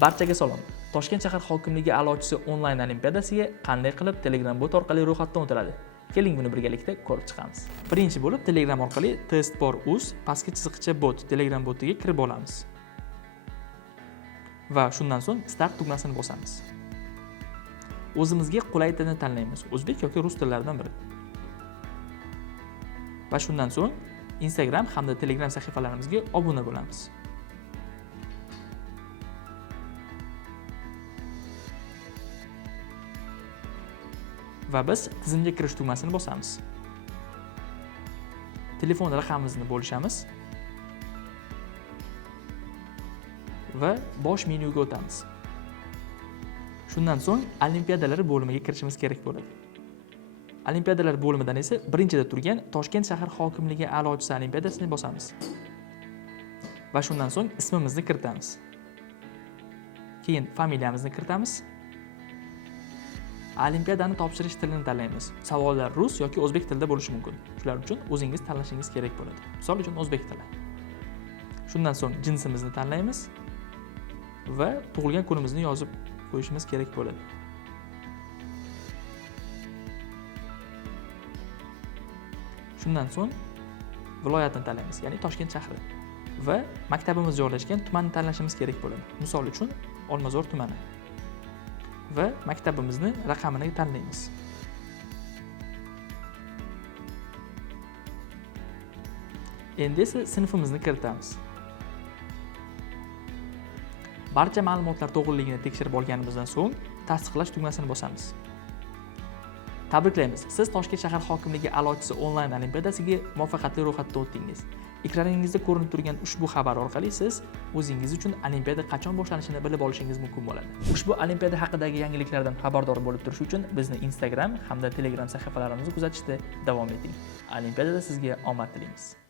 Barchaga salom. Toshkent shahar hokimligi a'lochisi onlayn olimpiadasiga qanday qilib Telegram bot orqali ro'yxatdan o'tiladi? Keling buni birgalikda ko'rib chiqamiz. Birinchi bo'lib Telegram orqali testbor.uz pastki chiziqcha bot Telegram botiga kirib olamiz. Va shundan so'ng start tugmasini bosamiz. O'zimizga qulay tilni tanlaymiz, o'zbek yoki rus tillaridan biri. Va shundan so'ng Instagram hamda Telegram sahifalarimizga obuna bo'lamiz. Va biz tizimga kirish tugmasini bosamiz. Telefon raqamimizni bo'lishamiz va bosh menyuga o'tamiz. Shundan so'ng olimpiadalar bo'limiga kirishimiz kerak bo'ladi. Olimpiadalar bo'limidan esa birinchida turgan Toshkent shahar hokimligi a'lochisi olimpiadasini bosamiz. Va shundan so'ng ismimizni kiritamiz. Keyin familiyamizni kiritamiz. Olimpiadani topshirish tilini tanlaymiz. Savollar rus yoki o'zbek tilida bo'lishi mumkin. Shular uchun o'zingiz tanlashingiz kerak bo'ladi. Misol uchun o'zbek tili. Shundan so'ng jinsimizni tanlaymiz va tug'ilgan kunimizni yozib qo'yishimiz kerak bo'ladi. Shundan so'ng viloyatni tanlaymiz, ya'ni Toshkent shahri va maktabimiz joylashgan tumanni tanlashimiz kerak bo'ladi. Misol uchun Olmazor tumani. Va maktabimizni raqamini tanlaymiz. Endi esa sinfimizni kiritamiz. Barcha ma'lumotlar to'g'riligini tekshirib olganimizdan so'ng tasdiqlash tugmasini bosamiz. Tabriklaymiz. Siz Toshkent shahar hokimligi a'lochisi onlayn olimpiadasiga muvaffaqiyatli ro'yxatdan o'tdingiz. Ekraningizda ko'rinib turgan ushbu xabar orqali siz o'zingiz uchun olimpiada qachon boshlanishini bilib olishingiz mumkin bo'ladi. Ushbu olimpiada haqidagi yangiliklardan xabardor bo'lib turish uchun bizni Instagram hamda Telegram sahifalarimizni kuzatishda davom eting. Olimpiadada sizga omad tilaymiz.